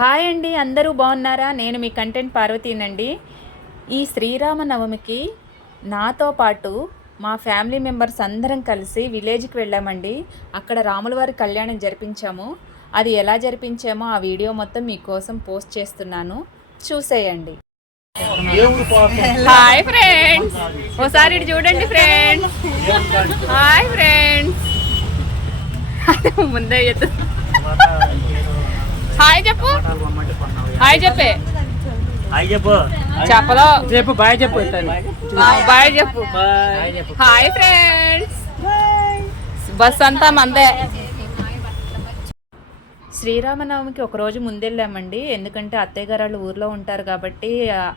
Hi అండి, అందరూ బాగున్నారా? నేను మీ కంటెంట్ పార్వతీనండి. ఈ శ్రీరామనవమికి నాతో పాటు మా ఫ్యామిలీ మెంబర్స్ అందరం కలిసి విలేజ్కి వెళ్ళామండి. అక్కడ రాములవారి కళ్యాణం జరిపించాము. అది ఎలా జరిపించామో ఆ వీడియో మొత్తం మీకోసం పోస్ట్ చేస్తున్నాను, చూసేయండి. హాయ్ ఫ్రెండ్స్, ఓసారి ఇటు చూడండి ఫ్రెండ్స్. హాయ్ ఫ్రెండ్స్, ముందే హాయ్ చెప్పు. హాయ్ చెప్పే. చెప్పలో చెప్పు. బాయ్ చెప్పు. బాయ్ చెప్పు. హాయ్ ఫ్రెండ్స్, బస్ అంతా మందే. శ్రీరామనవమికి ఒకరోజు ముందెళ్ళామండి. ఎందుకంటే అత్తయ్య గారు వాళ్ళు ఊర్లో ఉంటారు కాబట్టి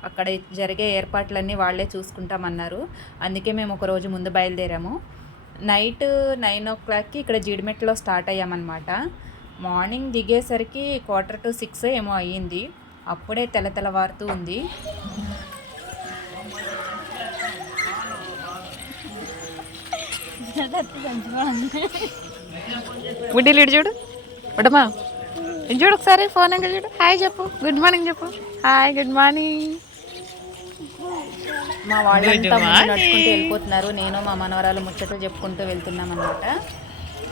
అక్కడ జరిగే ఏర్పాట్లన్నీ వాళ్ళే చూసుకుంటామన్నారు. అందుకే మేము ఒకరోజు ముందు బయలుదేరాము. నైట్ 9 o'clockకి ఇక్కడ జీడిమెట్లో స్టార్ట్ అయ్యామన్నమాట. మార్నింగ్ దిగేసరికి 5:45 ఏమో అయ్యింది. అప్పుడే తెల్లవారుతూ ఉంది. బుడ్డీలు చూడు, బుడ్డమ్మా ఇది చూడు ఒకసారి. ఫోన్ ఎంగ చూడు. హాయ్ చెప్పు, గుడ్ మార్నింగ్ చెప్పు. Hi, good morning. మా వాళ్ళంతా నడుచుకుంటూ వెళ్ళిపోతున్నారు. నేను మా మనవరాలు ముచ్చట్లు చెప్పుకుంటూ వెళ్తున్నాం అనమాట.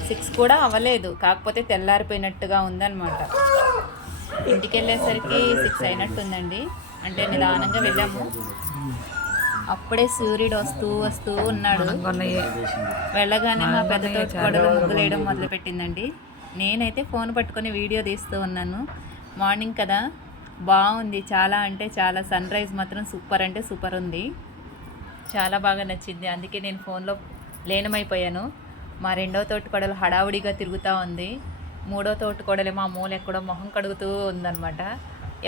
6 కూడా అవ్వలేదు, కాకపోతే తెల్లారిపోయినట్టుగా ఉందన్నమాట. ఇంటికి వెళ్ళేసరికి 6 అయినట్టుందండి. అంటే నిదానంగా వెళ్ళాము. అప్పుడే సూర్యుడు వస్తూ ఉన్నాడు. వెళ్ళగానే మా పెద్ద తోటి కొడలు ముగ్గులు వేయడం మొదలుపెట్టిందండి. నేనైతే ఫోన్ పట్టుకొని వీడియో తీస్తూ ఉన్నాను. మార్నింగ్ కదా, బాగుంది. చాలా అంటే చాలా. సన్ రైజ్ మాత్రం సూపర్ అంటే సూపర్ ఉంది. చాలా బాగా నచ్చింది. అందుకే నేను ఫోన్లో లీనమైపోయాను. మా రెండో తోటి కొడలు హడావుడిగా తిరుగుతూ ఉంది. మూడో తోటి కొడలు మా మూల ఎక్కడో మొహం కడుగుతూ ఉందన్నమాట.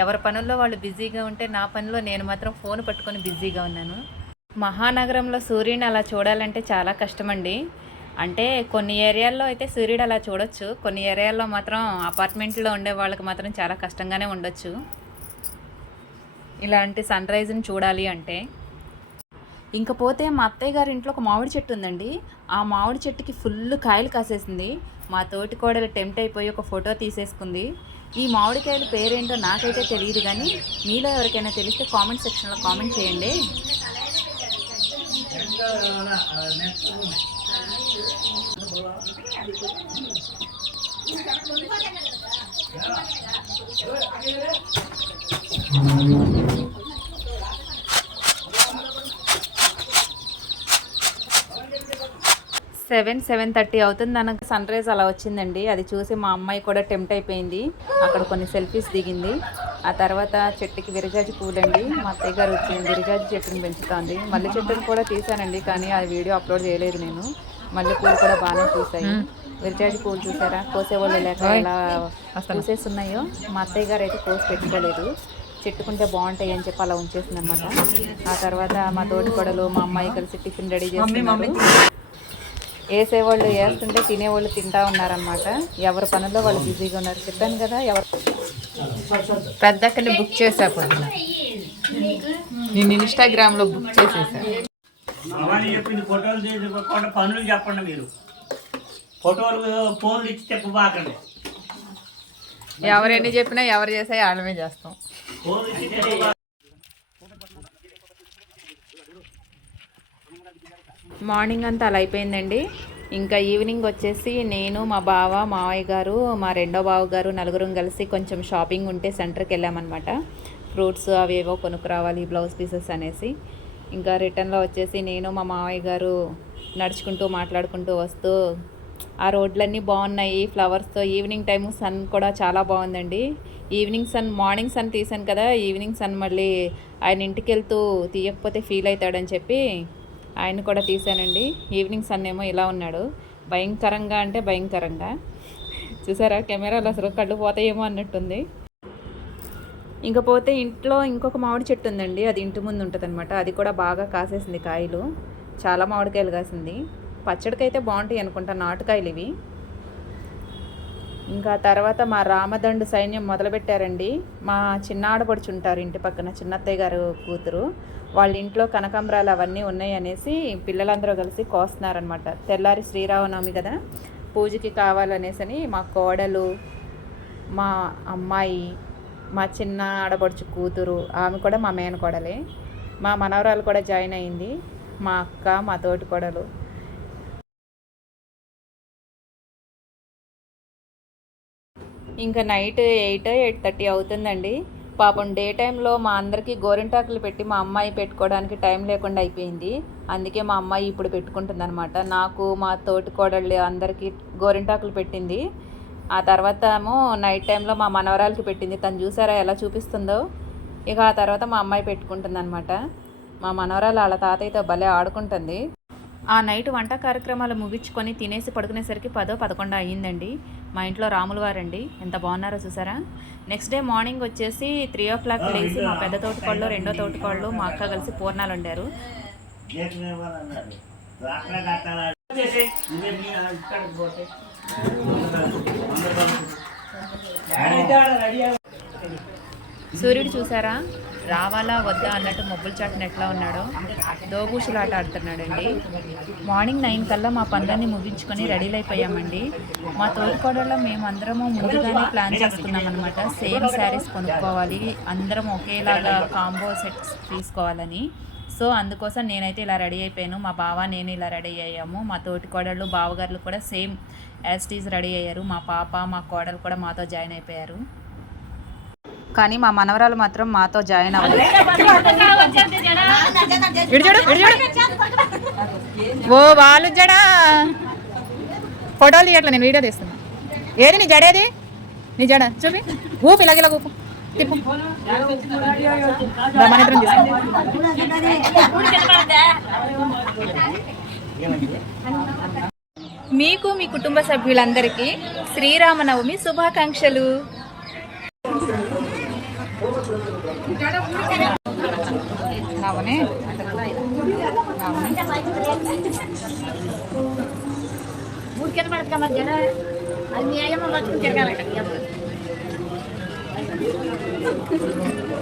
ఎవరి పనుల్లో వాళ్ళు బిజీగా ఉంటే నా పనిలో నేను మాత్రం ఫోన్ పట్టుకొని బిజీగా ఉన్నాను. మహానగరంలో సూర్యుని అలా చూడాలంటే చాలా కష్టమండి. అంటే కొన్ని ఏరియాల్లో అయితే సూర్యుడు అలా చూడొచ్చు, కొన్ని ఏరియాల్లో మాత్రం అపార్ట్మెంట్లో ఉండే వాళ్ళకి మాత్రం చాలా కష్టంగానే ఉండొచ్చు ఇలాంటి సన్ రైజ్ని చూడాలి అంటే. ఇంకపోతే మా అత్తయ్య గారి ఇంట్లో ఒక మామిడి చెట్టు ఉందండి. ఆ మామిడి చెట్టుకి ఫుల్ కాయలు కాసేసింది. మా తోటి కోడలు టెంప్ట్ అయిపోయి ఒక ఫోటో తీసేసుకుంది. ఈ మామిడికాయల పేరేంటో నాకైతే తెలియదు, కానీ మీలో ఎవరికైనా తెలిస్తే కామెంట్ సెక్షన్లో కామెంట్ చేయండి. సెవెన్ 7:30 అవుతుంది. అనగా సన్ రైజ్ అలా వచ్చిందండి. అది చూసి మా అమ్మాయి కూడా టెంప్ట్ అయిపోయింది. అక్కడ కొన్ని సెల్ఫీస్ దిగింది. ఆ తర్వాత చెట్టుకి విరజాజి పూలండి. మా అత్తయ్య గారు వచ్చింది, విరజాజి చెట్టుని పెంచుతుంది. మల్లె చెట్టుని కూడా తీసానండి, కానీ ఆ వీడియో అప్లోడ్ చేయలేదు నేను. మల్లె పూలు కూడా బాగానే పూసాయి. విరజాజి పూలు చూసారా, కోసేవాళ్ళు లేక ఎలా పూసేస్తున్నాయో. మా అత్తయ్య గారు అయితే కోసి పెట్టుకోలేదు. చెట్టుకుంటే బాగుంటాయి అని చెప్పి అలా ఉంచేసింది అనమాట. ఆ తర్వాత మా తోటి కొడలు మా అమ్మాయి కలిసి టిఫిన్ రెడీ చేస్తున్నారు. వేసేవాళ్ళు వేస్తుంటే తినేవాళ్ళు తింటా ఉన్నారనమాట. ఎవరి పనుల్లో వాళ్ళు బిజీగా ఉన్నారు. చెప్పాను కదా, ఎవరు పెద్దక్కని బుక్ చేసా పొద్దున. నేను ఇన్స్టాగ్రామ్లో బుక్ చేసేసా. పనులు చెప్పండి మీరు. ఫోటోలు ఫోన్లు ఇచ్చి చెప్పబాకండి. ఎవరెన్ని చెప్పినా ఎవరు చేసా వాళ్ళమే చేస్తాం. మార్నింగ్ అంతా అలా అయిపోయిందండి. ఇంకా ఈవినింగ్ వచ్చేసి నేను, మా బావ, మావయ్య గారు, మా రెండో బావ గారు నలుగురం కలిసి కొంచెం షాపింగ్ ఉంటే సెంటర్కి వెళ్ళామన్నమాట. ఫ్రూట్స్ అవి ఏవో కొనుక్కురావాలి, బ్లౌజ్ పీసెస్ అనేసి. ఇంకా రిటర్న్లో వచ్చేసి నేను మా మావయ్య గారు నడుచుకుంటూ మాట్లాడుకుంటూ వస్తూ, ఆ రోడ్లన్నీ బాగున్నాయి ఫ్లవర్స్తో. ఈవినింగ్ టైము సన్ కూడా చాలా బాగుందండి. ఈవినింగ్ సన్, మార్నింగ్ సన్ తీసాను కదా, ఈవినింగ్ సన్ మళ్ళీ ఆయన ఇంటికి వెళ్తూ తీయకపోతే ఫీల్ అవుతాడని చెప్పి ఆయన కూడా తీసానండి. ఈవినింగ్ సన్ ఏమో ఇలా ఉన్నాడు, భయంకరంగా అంటే భయంకరంగా. చూసారా, కెమెరాలో అసలు కళ్ళు పోతాయేమో అన్నట్టుంది. ఇంకపోతే ఇంట్లో ఇంకొక మామిడి చెట్టు ఉందండి, అది ఇంటి ముందు ఉంటుంది అనమాట. అది కూడా బాగా కాసేసింది కాయలు, చాలా మామిడికాయలు కాసింది. పచ్చడికైతే బాగుంటాయి అనుకుంటా, నాటుకాయలు ఇవి. ఇంకా తర్వాత మా రామదండు సైన్యం మొదలుపెట్టారండి. మా చిన్న ఆడపడుచు ఉంటారు ఇంటి పక్కన, చిన్నత్తయ్య గారు కూతురు. వాళ్ళ ఇంట్లో కనకాంబరాలు అవన్నీ ఉన్నాయి అనేసి పిల్లలందరూ కలిసి కోస్తున్నారనమాట. తెల్లారి శ్రీరామనవమి కదా, పూజకి కావాలనేసని మా కోడలు, మా అమ్మాయి, మా చిన్న ఆడపడుచు కూతురు ఆమె కూడా మా మేనకోడలే. మా మనవరాలు కూడా జాయిన్ అయింది, మా అక్క, మా తోటి కోడలు. ఇంకా నైట్ 8-8:30 అవుతుందండి. పాపం డే టైంలో మా అందరికీ గోరింటాకులు పెట్టి మా అమ్మాయి పెట్టుకోవడానికి టైం లేకుండా అయిపోయింది. అందుకే మా అమ్మాయి ఇప్పుడు పెట్టుకుంటుంది అనమాట. నాకు మా తోటి కోడళ్ళు అందరికీ గోరింటాకులు పెట్టింది. ఆ తర్వాత ఏమో నైట్ టైంలో మా మనవరాలకి పెట్టింది. తను చూసారా ఎలా చూపిస్తుందో. ఇక ఆ తర్వాత మా అమ్మాయి పెట్టుకుంటుంది అనమాట. మా మనవరాలు వాళ్ళ తాతయ్యతో భలే ఆడుకుంటుంది. ఆ నైట్ వంట కార్యక్రమాలు ముగించుకొని తినేసి పడుకునేసరికి 10-11 అయ్యిందండి. మా ఇంట్లో రాముల వారండి, ఎంత బాగున్నారో చూసారా. నెక్స్ట్ డే మార్నింగ్ వచ్చేసి 3 o'clock లేచి మా పెద్ద తోటికోళ్ళు, రెండో తోటికోళ్ళు, మా అక్క కలిసి పూర్ణాలు వండారు. సూర్యుడు చూసారా, రావాలా వద్దా అన్నట్టు మబ్బుల చాటున ఎట్లా ఉన్నాడో దోబూసులాట ఆడుతున్నాడండి. మార్నింగ్ 9 కల్లా మా పనులన్నీ ముగించుకొని రెడీలు అయిపోయామండి. మా తోటికోడళ్ళ మేమందరము ముందుగానే ప్లాన్ చేసుకున్నాం అనమాట. సేమ్ శారీస్ కొనుక్కోవాలి, అందరం ఒకేలాగా కాంబో సెట్స్ తీసుకోవాలని. సో అందుకోసం నేనైతే ఇలా రెడీ అయిపోయాను. మా బావ, నేను ఇలా రెడీ అయ్యాము. మా తోటికోడళ్ళు, బావగారులు కూడా సేమ్ యాజ్ టీజ్ రెడీ అయ్యారు. మా పాప, మా కోడలు కూడా మాతో జాయిన్ అయిపోయారు. కానీ మా మనవరాలు మాత్రం మాతో జాయిన్ అవ్వలేదు. ఓ వాళ్ళు జడా ఫోటోలు తీయట్లా, నేను వీడియో తీస్తున్నా. ఏది నీ జడేది? నీ జడ చూపి, ఊపు ఇలాగ ఊపు, తిప్పు. మన ఇద్దరం మీకు, మీ కుటుంబ సభ్యులందరికీ శ్రీరామనవమి శుభాకాంక్షలు. నావనే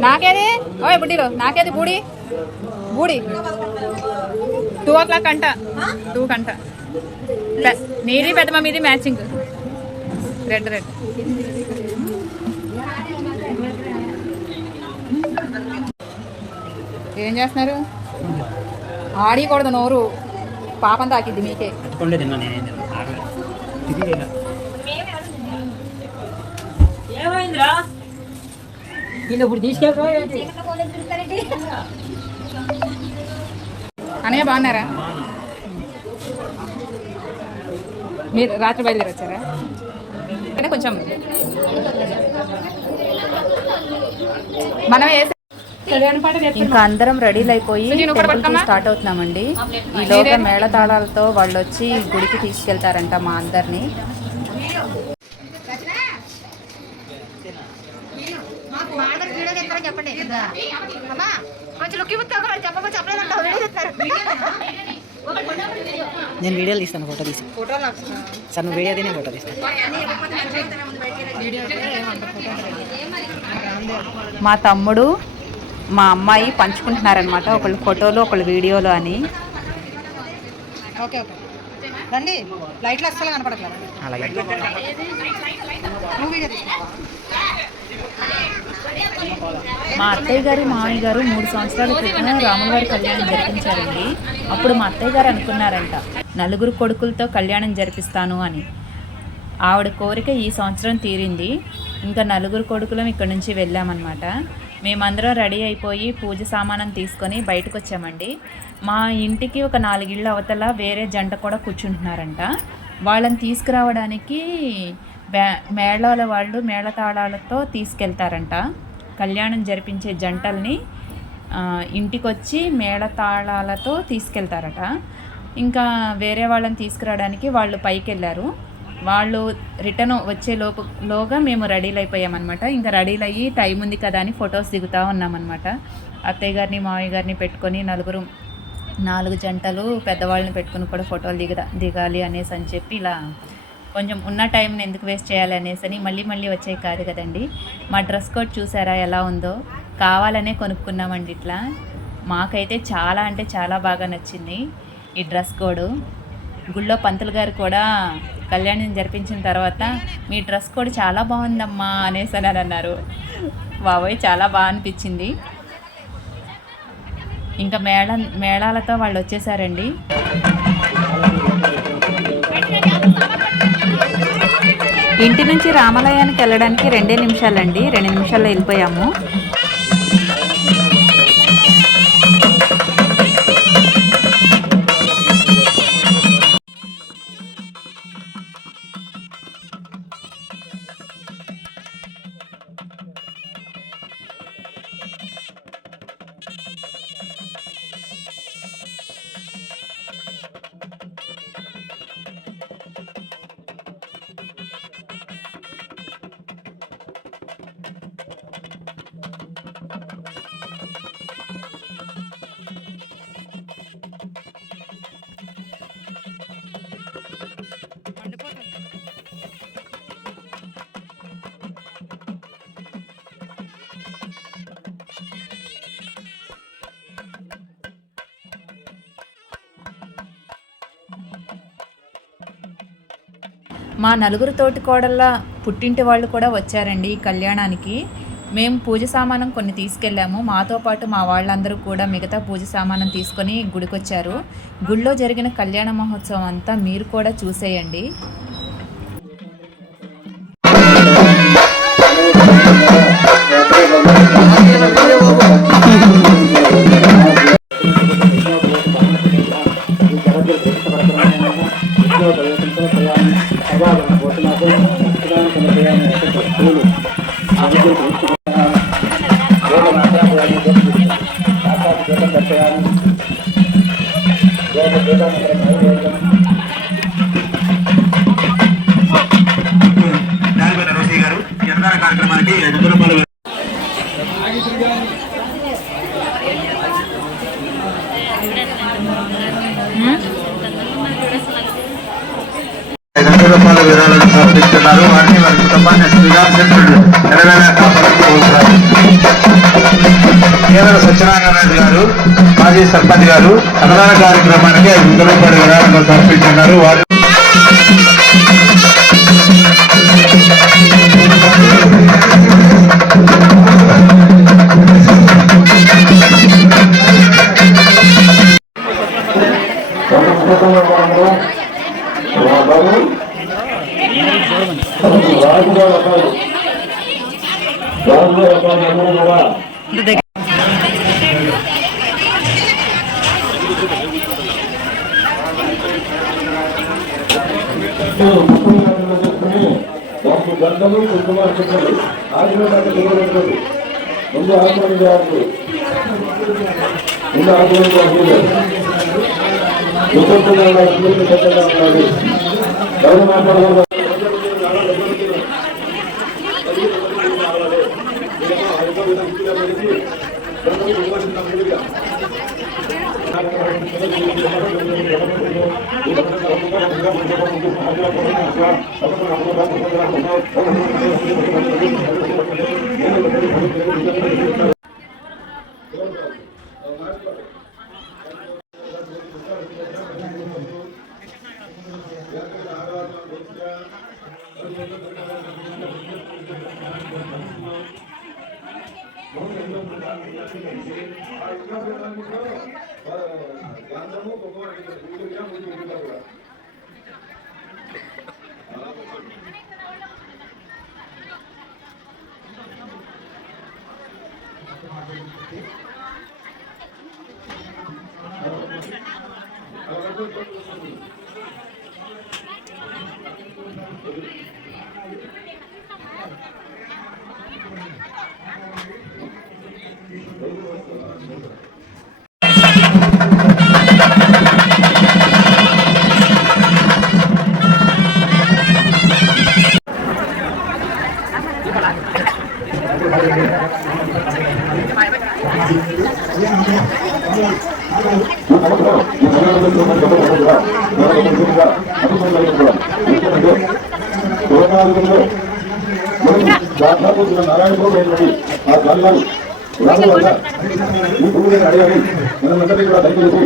నాకేది ఓ బుడ్డిలో నాకేది బూడి బూడి 2 o'clock అంట, 2 గంట. నీది పెద్దమ్మ మీది మ్యాచింగ్, రెడ్ రెడ్. ఏం చేస్తున్నారు? ఆడకూడదు నోరు, పాపం తాకిద్ది మీకే. అన్నయ్య బాగున్నారా? మీరు రాత్రి బయలుదేరి వచ్చారా? అంటే కొంచెం మనం ఇంకా అందరం రెడీలు అయిపోయి స్టార్ట్ అవుతున్నామండి. ఈలోగా మేళతాళాలతో వాళ్ళు వచ్చి గుడికి తీసుకెళ్తారంట మా అందరినీ. నేను వీడియోలు తీస్తాను, ఫోటో తీసి సార్ నువ్వు వీడియో తీనే ఫోటో తీస్తాను. మా తమ్ముడు, మా అమ్మాయి పంచుకుంటున్నారనమాట, ఒకళ్ళు ఫోటోలు ఒకళ్ళు వీడియోలు అని. ఓకే ఓకే రండి, లైట్లు అస్సలు కనపడట్లేదు. అలాగే మా అత్తయ్య గారు, మామయ్య గారు 3 సంవత్సరాల క్రితం రాములవారి కళ్యాణం జరిపించారండి. అప్పుడు మా అత్తయ్య గారు అనుకున్నారంట, 4 కొడుకులతో కళ్యాణం జరిపిస్తాను అని. ఆవిడ కోరిక ఈ సంవత్సరం తీరింది. ఇంకా 4 కొడుకులం ఇక్కడ నుంచి వెళ్ళామన్నమాట. మేమందరం రెడీ అయిపోయి పూజ సామానం తీసుకొని బయటకు వచ్చామండి. మా ఇంటికి ఒక 4 ఇళ్ళ అవతల వేరే జంట కూడా కూర్చుంటున్నారంట. వాళ్ళని తీసుకురావడానికి మేళాల వాళ్ళు మేళతాళాలతో తీసుకెళ్తారంట. కళ్యాణం జరిపించే జంటల్ని ఇంటికొచ్చి మేళతాళాలతో తీసుకెళ్తారట. ఇంకా వేరే వాళ్ళని తీసుకురావడానికి వాళ్ళు పైకి వెళ్ళారు. వాళ్ళు రిటర్న్ వచ్చే లోగా మేము రెడీలు అయిపోయామన్నమాట. ఇంకా రెడీలు అయ్యి టైం ఉంది కదా అని ఫొటోస్ దిగుతూ ఉన్నామన్నమాట. అత్తయ్య గారిని, మావయ్య గారిని పెట్టుకొని 4 జంటలు పెద్దవాళ్ళని పెట్టుకుని కూడా ఫోటోలు దిగాలి అనేసి అని చెప్పి ఇలా కొంచెం ఉన్న టైంని ఎందుకు వేస్ట్ చేయాలి అనేసి అని మళ్ళీ వచ్చాయి కాదు కదండి. మా డ్రెస్ కోడ్ చూసారా ఎలా ఉందో, కావాలనే కొనుక్కున్నామండి. ఇట్లా మాకైతే చాలా అంటే చాలా బాగా నచ్చింది ఈ డ్రెస్ కోడ్. గుళ్ళో పంతులు గారు కూడా కళ్యాణం జరిపించిన తర్వాత మీ డ్రెస్ కోడ్ చాలా బాగుందమ్మా అనేసి అని అన్నారు. బాబాయ్ చాలా బాగా అనిపించింది. ఇంకా మేళాలతో వాళ్ళు వచ్చేసారండి. ఇంటి నుంచి రామాలయానికి వెళ్ళడానికి 2 నిమిషాలండి. 2 నిమిషాల్లో వెళ్ళిపోయాము. మా నలుగురు తోటికోడళ్ళ పుట్టింటి వాళ్ళు కూడా వచ్చారండి ఈ కళ్యాణానికి. మేము పూజ సామానం కొన్ని తీసుకెళ్ళాము. మాతో పాటు మా వాళ్ళందరూ కూడా మిగతా పూజ సామానం తీసుకొని గుడికొచ్చారు. గుడిలో జరిగిన కళ్యాణ మహోత్సవం అంతా మీరు కూడా చూసేయండి. కార్యక్రమానికి 5 రూపాయలు. రూపాయల విరాళాలను సమర్పిస్తున్నారు. వారిని వారి కుటుంబాన్ని శ్రీరామచంద్రుడు నెలవేళ కాపాడుకోవాలి. కేవల సత్యనారాయణ గారు మాజీ సర్పంచ్ గారు అన్నదాన కార్యక్రమానికి 5 రూపాయల విరాళాలను సమర్పిస్తున్నారు. వారు గంటలు కుటుంబాలు చెప్పండి. ముందు ఆత్మీయాలు ముందు ఆత్మీయాలు నారాయణపురం ఆ గ్రామాలు రావడం వల్ల ఈ భూమిని అడగాలి. మనమందరినీ కూడా దయచేసి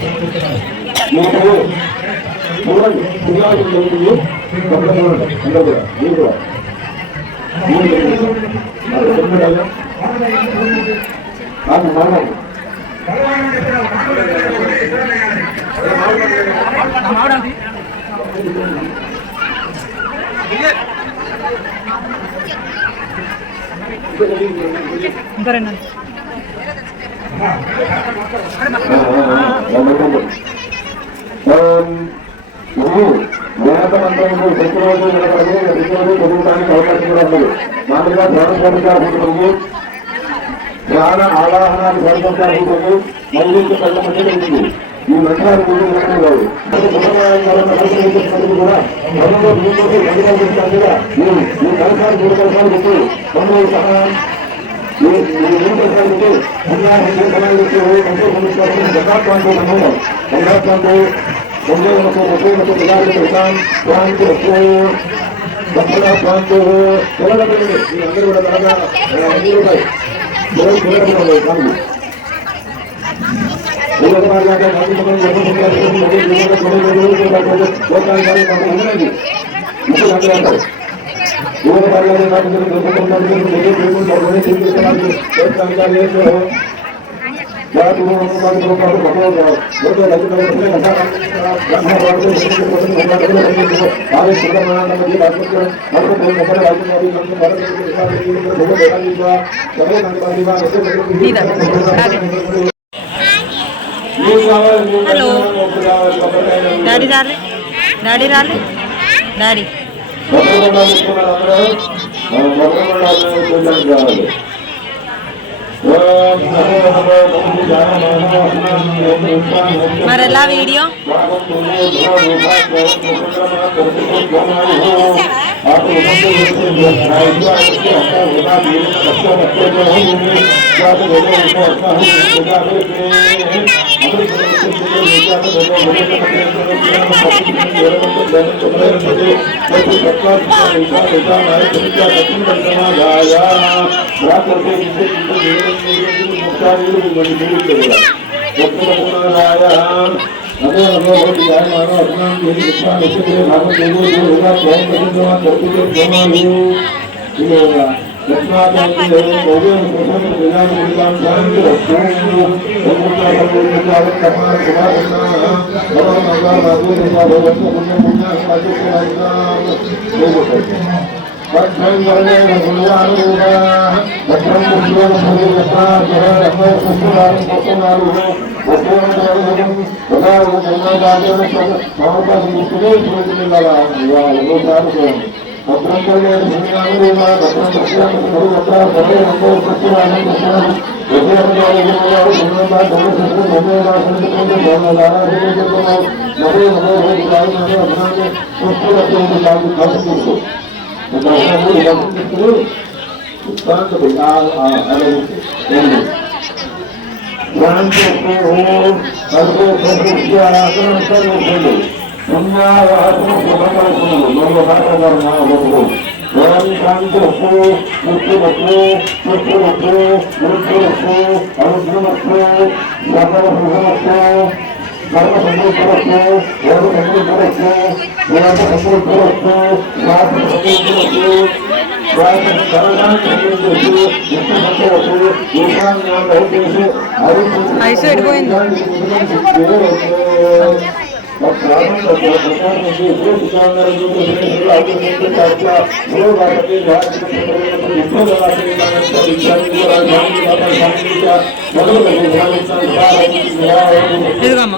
మీరు చూడండి పిల్లలు జరుగుతుంది అందరూ కూడా మీరు కూడా ఇంకా రెండు వేదమంత్రము ప్రతిరోజు నిలబడి ప్రతిరోజు చదువుతానికి అవకాశం కూడా ఉంది. మామూలుగా ధ్యాన ధ్యాన ఆవాహనాన్ని సరిపడాలి మళ్ళీ కళ్ళ మధ్య ఉంటుంది. ఈ మంత్రాలు కూడా కూడా ఈ కలసాలు మూడు కలసాలు పెట్టి తొమ్మిది సహాయం అందరూ కూడా బాగా హలో డాడీ రాలే డాడీ రాలే డాడీ మరి ఎలా వీడియో ఐసు ఎడిపోయింది ఇదిగో అమ్మ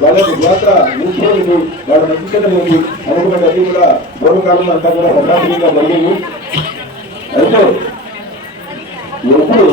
వాళ్ళకి డ్వాక్రా నిలిచిపోయింది, వాళ్ళ మంచితనం ఉంది అనుకున్నది కూడా పూర్వకాలంలో అంతా కూడా ప్రజాప్రియంగా జరిగింది. ఎప్పుడు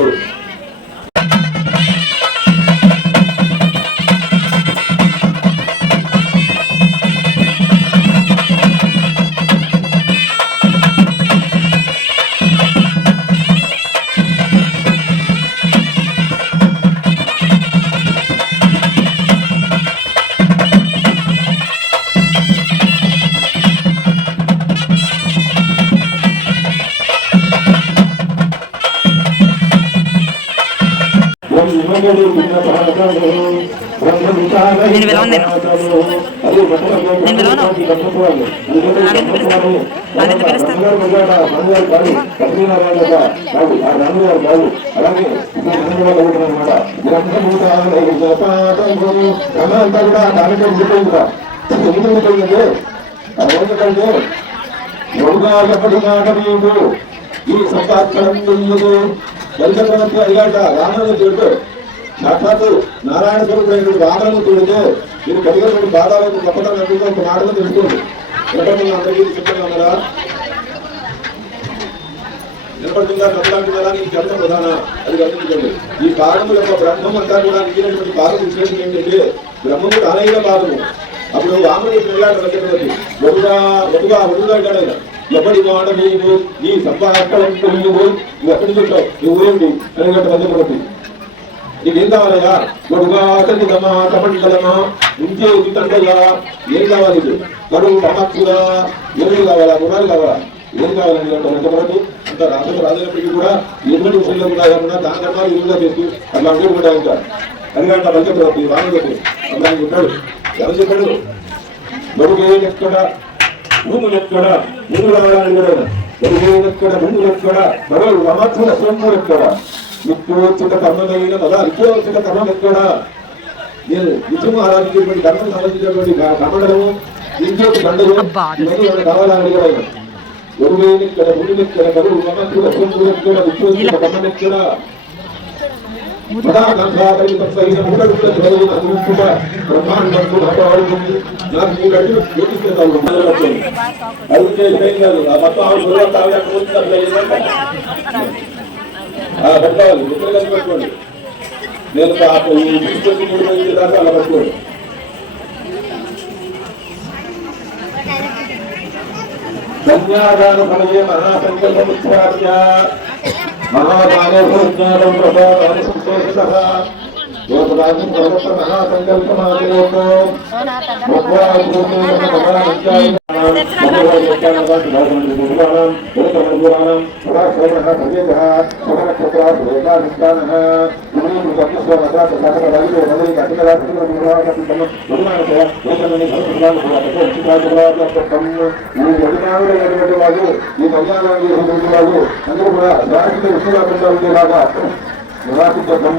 నేను పిలవను నేను పిలవను నాకెందుకు పిలుస్తాను ఈ సంపాత్కరం అడిగాట రామచంద్రుడు సాక్షాత్తు నారాయణ స్వరూపుడు రామచంద్రుడితే మీరు కలిగినటువంటి బాధాలకు గొప్పతనం ఎందుకు ఒక మాటలో తెలుసుకోండి వినపడుతుంది అందరికీ చెప్తున్నా కదా వినపడుతుందా చెప్పాలంటున్నారా నీకు చెప్పడం ప్రధాన అది గమనించండి ఈ కారణము యొక్క బ్రహ్మం అంతా కూడా మిగిలినటువంటి భాగం విశేషం ఏంటంటే బ్రహ్మము రానైన భాగము అప్పుడు రాముడు వెళ్ళాడు చక్రవర్తి వడుగా అంటాడు ఎప్పటి మాట నీవు నీ సంపాదకం నువ్వు ఎక్కడి నుంచి వచ్చావు నీ ఊరేంటి అని చక్రవర్తి నీకేం కావాలయ్యా గొడుగా అతనిదమా కమండలమా ఇంకేది తండ్రయ్యా ఏం కావాలి కడుగు పమాక్షుగా ఏమి కావాలా గుణాలు కావాలా ఏం కావాలండి అంటే చక్రవర్తి అంత రాష్ట్రం రాజైనప్పటికీ కూడా ఎటువంటి విషయంలో కూడా ఏమన్నా దాన ధర్మాలు ఇరువుగా చేస్తూ అట్లా అంటూ కూడా ఇంకా అదిగంట చక్రవర్తి రాముడికి అప్పుడు ఆయన చెప్పాడు ఎవరు చెప్పాడు గొడుగు ఎక్కడ భూములు ఎక్కడ భూములు రావాలని కూడా గొడుగు ఎక్కడ భూములు ఎక్కడ మరో అమాక్షుల స్వయంలో ఎక్కడ నిత్యోచిత కర్మమైన మళ్ళా నిత్యోచిత కర్మం ఎక్కడ నేను నిత్యము ఆరాధించేటువంటి కర్మకు సంబంధించినటువంటి కమండలము నిత్యోచి దండలు ఇవన్నీ మనకు కావాలని కూడా గొడుగు ఎక్కడ భూములు ఎక్కడ మరో అమాక్షుల స్వయంలో ఎక్కడ నిత్యోచిత కర్మం ఎక్కడ నేను అలా పట్టుకోండి కన్యాదాన సమయే మహాసంకల్పముచ్చార్య మహాదానం ప్రసాదాన్ని సంతోషితః యోగదానం సర్వత్ర మహాసంకల్పమాచరోతు ఈ కళ్యాణాన్ని అందరూ కూడా రాష్ట్ర విశ్వవ్యాప్తంగా ఉండేలాగా నివాసిద్దాం.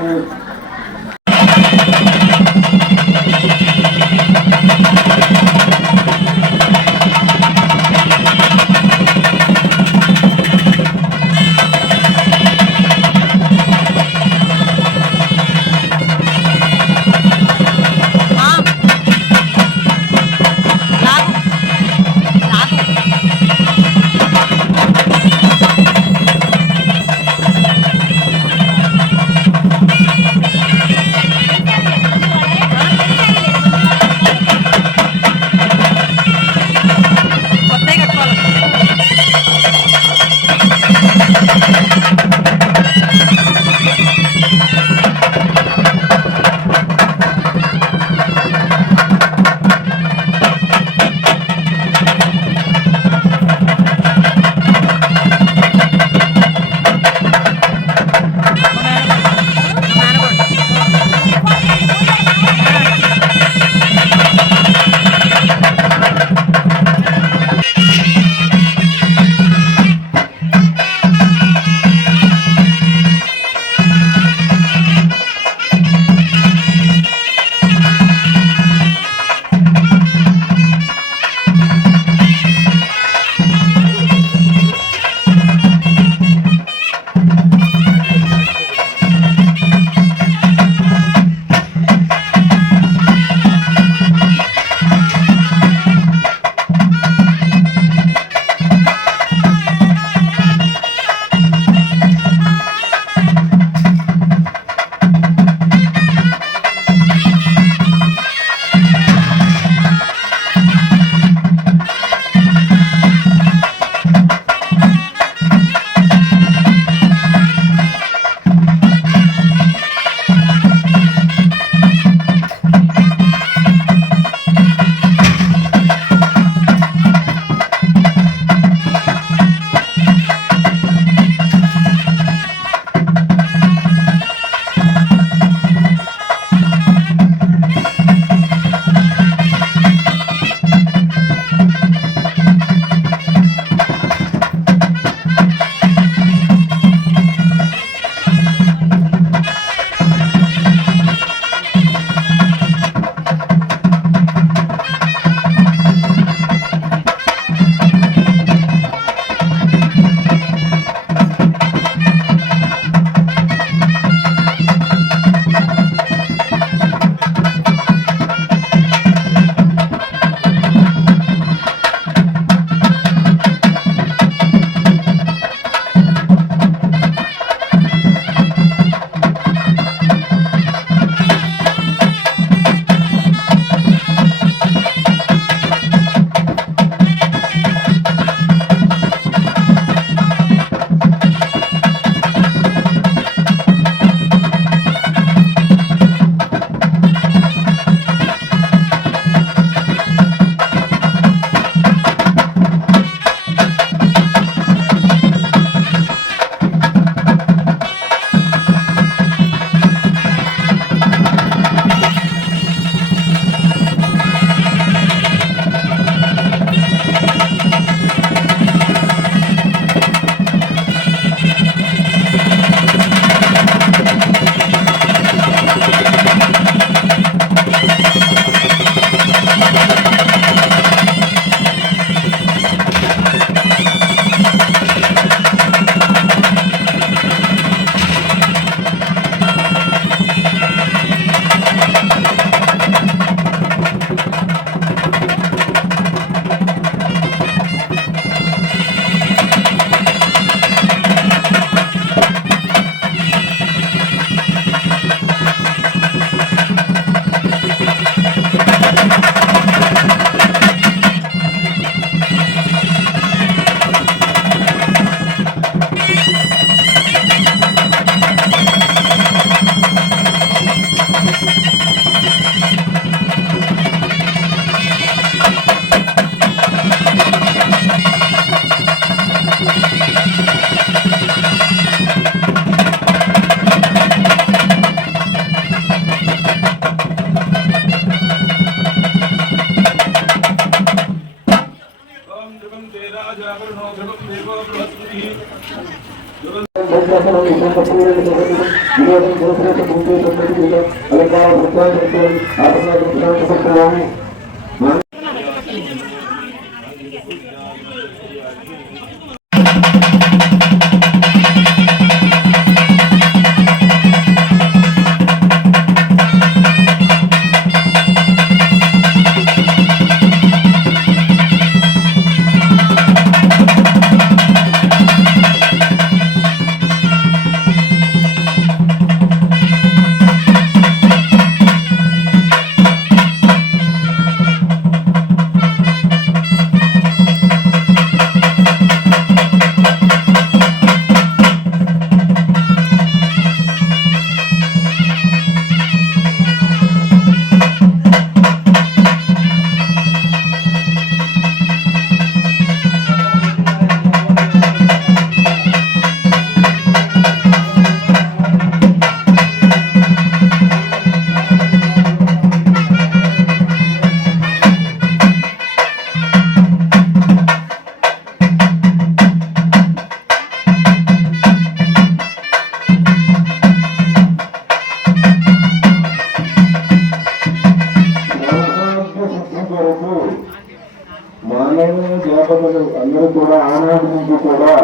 మానవ జాపకులు అందరూ కూడా ఆనాటి నుంచి కూడా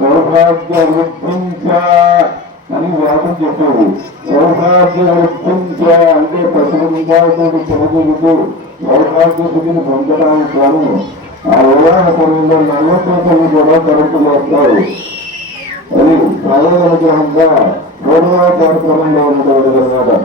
సౌభాగ్య వృద్ధించ అని వ్యాసం చెప్పేది. సౌభాగ్య వృద్ధించ అంటే ప్రతిబంధాలతో చెలగలుగుతూ సౌభాగ్య స్థితిని పొందడానికి కానీ ఆ వివాహ సమయంలో నల్లపూతలు కూడా కరెక్ట్ చేస్తారు. అది ప్రయోజనకరంగా పూర్వ కార్యక్రమంలో ఉన్నటువంటి అన్నమాట.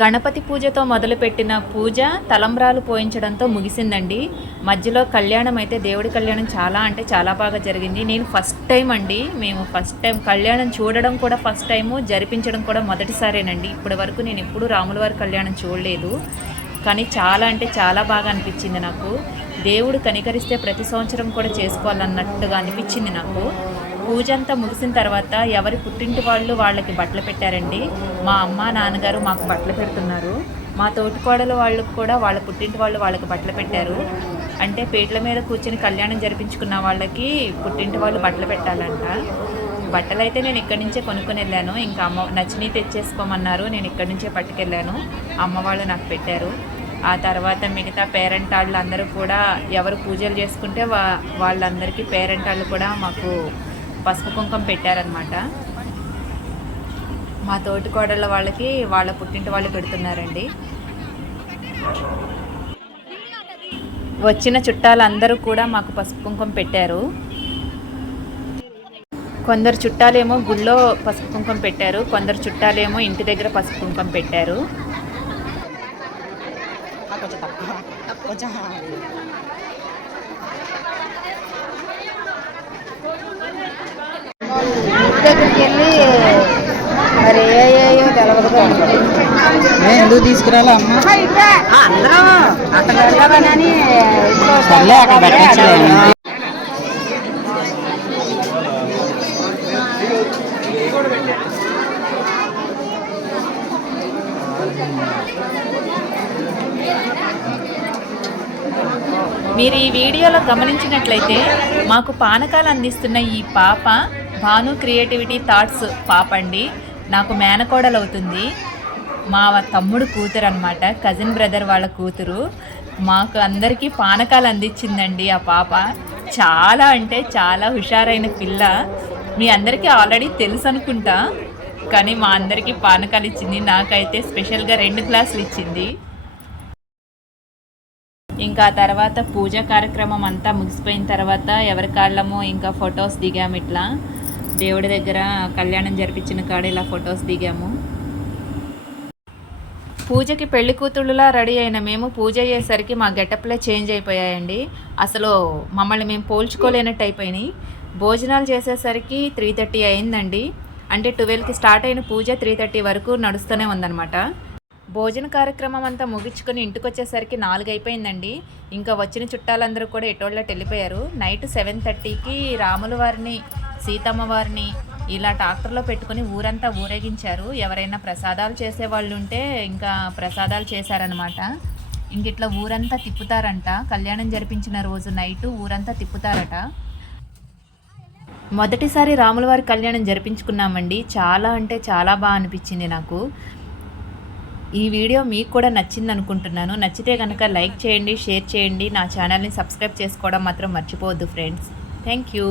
గణపతి పూజతో మొదలుపెట్టిన పూజ తలంబ్రాలు పోయించడంతో ముగిసిందండి. మధ్యలో కళ్యాణం అయితే దేవుడి కళ్యాణం చాలా అంటే చాలా బాగా జరిగింది. నేను ఫస్ట్ టైం అండి, మేము ఫస్ట్ టైం కళ్యాణం చూడడం కూడా ఫస్ట్ టైము, జరిపించడం కూడా మొదటిసారేనండి. ఇప్పటి వరకు నేను ఎప్పుడూ రాముల వారి కళ్యాణం చూడలేదు, కానీ చాలా అంటే చాలా బాగా అనిపించింది నాకు. దేవుడు కనికరిస్తే ప్రతి సంవత్సరం కూడా చేసుకోవాలన్నట్టుగా అనిపించింది నాకు. పూజ అంతా ముగిసిన తర్వాత ఎవరి పుట్టింటి వాళ్ళు వాళ్ళకి బట్టలు పెట్టారండి. మా అమ్మ నాన్నగారు మాకు బట్టలు పెడుతున్నారు. మా తోటికోడలు వాళ్ళకు కూడా వాళ్ళ పుట్టింటి వాళ్ళు వాళ్ళకి బట్టలు పెట్టారు. అంటే పీటల మీద కూర్చొని కళ్యాణం జరిపించుకున్న వాళ్ళకి పుట్టింటి వాళ్ళు బట్టలు పెట్టాలంట. బట్టలు అయితే నేను ఇక్కడి నుంచే కొనుక్కొని వెళ్ళాను. ఇంకా అమ్మ నచ్చినవి తెచ్చేసుకోమన్నారు, నేను ఇక్కడి నుంచే పట్టుకెళ్ళాను. అమ్మ వాళ్ళు నాకు పెట్టారు. ఆ తర్వాత మిగతా పేరెంట్ వాళ్ళు అందరూ కూడా ఎవరు పూజలు చేసుకుంటే వాళ్ళందరికీ పేరెంట్ వాళ్ళు కూడా మాకు పసుపు కుంకుమ పెట్టారనమాట. మా తోటి కోడళ్ళ వాళ్ళకి వాళ్ళ పుట్టింటి వాళ్ళు పెడుతున్నారండి. వచ్చిన చుట్టాలందరూ కూడా మాకు పసుపు కుంకుమ పెట్టారు. కొందరు చుట్టాలేమో గుళ్ళో పసుపు కుంకుమ పెట్టారు, కొందరు చుట్టాలేమో ఇంటి దగ్గర పసుపు కుంకుమ పెట్టారు. దగ్గరికి వెళ్ళి మరి ఏయో తెలవదుగా ఎందుకు తీసుకురాలి అమ్మ అందరూ అక్కడ వెళ్ళగానే అక్కడ పెట్టచ్చు. మీరు ఈ వీడియోలో గమనించినట్లయితే మాకు పానకాలు అందిస్తున్న ఈ పాప భాను క్రియేటివిటీ థాట్స్ పాప అండి. నాకు మేనకోడలు అవుతుంది. మా తమ్ముడు కూతురు అనమాట, కజిన్ బ్రదర్ వాళ్ళ కూతురు. మాకు అందరికీ పానకాలు అందించిందండి ఆ పాప. చాలా అంటే చాలా హుషారైన పిల్ల. మీ అందరికీ ఆల్రెడీ తెలుసు అనుకుంటా, కానీ మా అందరికీ పానకాలు ఇచ్చింది. నాకైతే స్పెషల్గా 2 గ్లాసులు ఇచ్చింది. ఇంకా తర్వాత పూజా కార్యక్రమం అంతా ముగిసిపోయిన తర్వాత ఎవరి కాళ్ళము ఇంకా ఫొటోస్ దిగాము. ఇట్లా దేవుడి దగ్గర కళ్యాణం జరిపించిన కాడ ఇలా ఫొటోస్ దిగాము. పూజకి పెళ్లి కూతుళ్ళులా రెడీ అయిన మేము పూజ అయ్యేసరికి మా గెటప్లే చేంజ్ అయిపోయాయండి. అసలు మమ్మల్ని మేము పోల్చుకోలేనట్టు అయిపోయినాయి. భోజనాలు చేసేసరికి 3:30 అయిందండి. అంటే 12కి స్టార్ట్ అయిన పూజ 3:30 వరకు నడుస్తూనే ఉందన్నమాట. భోజన కార్యక్రమం అంతా ముగించుకొని ఇంటికి వచ్చేసరికి 4 అయిపోయిందండి. ఇంకా వచ్చిన చుట్టాలందరూ కూడా ఎటోళ్ళకి వెళ్ళిపోయారు. నైట్ 7:30కి రాముల వారిని సీతమ్మ వారిని ఇలా ట్రాక్టర్లో పెట్టుకుని ఊరంతా ఊరేగించారు. ఎవరైనా ప్రసాదాలు చేసేవాళ్ళు ఉంటే ఇంకా ప్రసాదాలు చేశారనమాట. ఇంక ఇట్లా ఊరంతా తిప్పుతారంట. కళ్యాణం జరిపించిన రోజు నైటు ఊరంతా తిప్పుతారట. మొదటిసారి రాముల వారి కళ్యాణం జరిపించుకున్నామండి. చాలా అంటే చాలా బాగా అనిపించింది నాకు. ఈ వీడియో మీకు కూడా నచ్చింది అనుకుంటున్నాను. నచ్చితే కనుక లైక్ చేయండి, షేర్ చేయండి. నా ఛానల్ని సబ్స్క్రైబ్ చేసుకోవడం మాత్రం మర్చిపోవద్దు ఫ్రెండ్స్. Thank you.